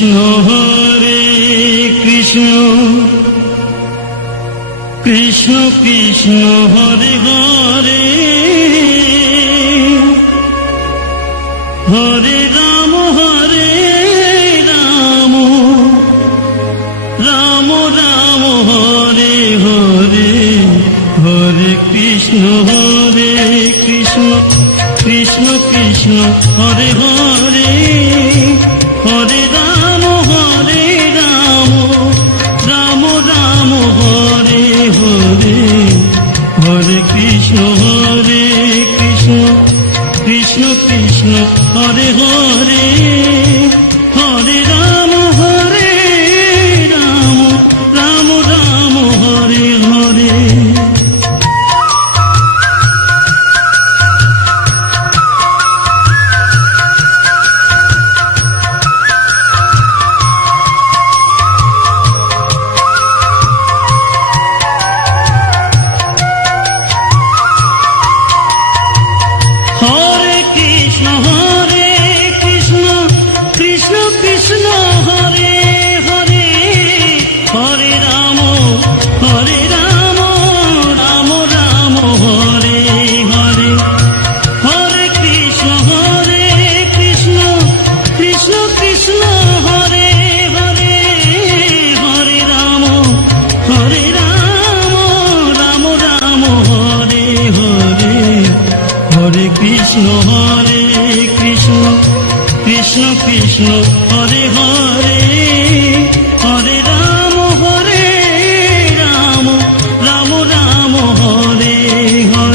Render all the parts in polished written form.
Krishna Hare Krishna Krishna Krishna Hare Hare Hare Ram Ram Ram Hare Hare Hare Krishna Krishna Krishna Hare Hare Hare Ram Ram Ram Hare Hare Hare Krishna Krishna Krishna Hare Hare Hare Ram Ram Ram Hare Hare Krishna Hare Krishna Krishna Krishna Hare Hare Hare Ram Ram Ram Hare Hare Krishna Hare Krishna Krishna Krishna Hare Hare Hare Ram Ram Ram Hare Hare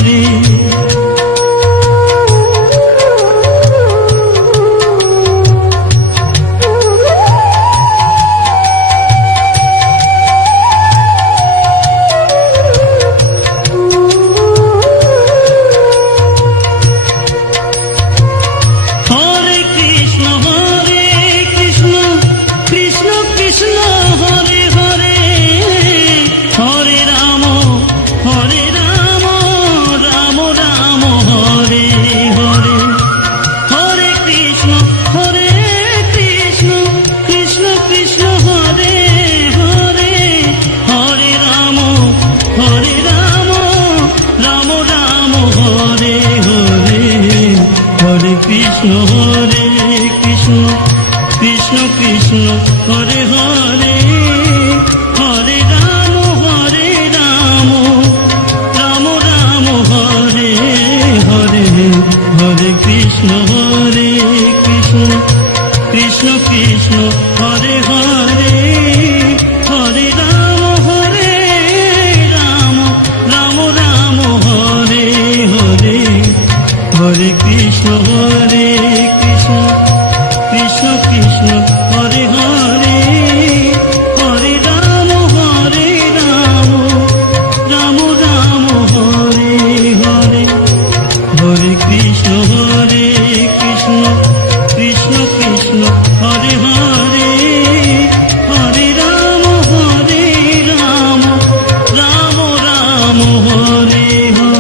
Hare Krishna Krishna Krishna Hare Hare Hare Ram Ram Ram Hare Hare Hare Krishna Krishna Krishna Hare Hare Hare Ram Ram Ram Hare Hare Hare Krishna Krishna Krishna Hare Hare Hare Ram Ram Ram Hare Hare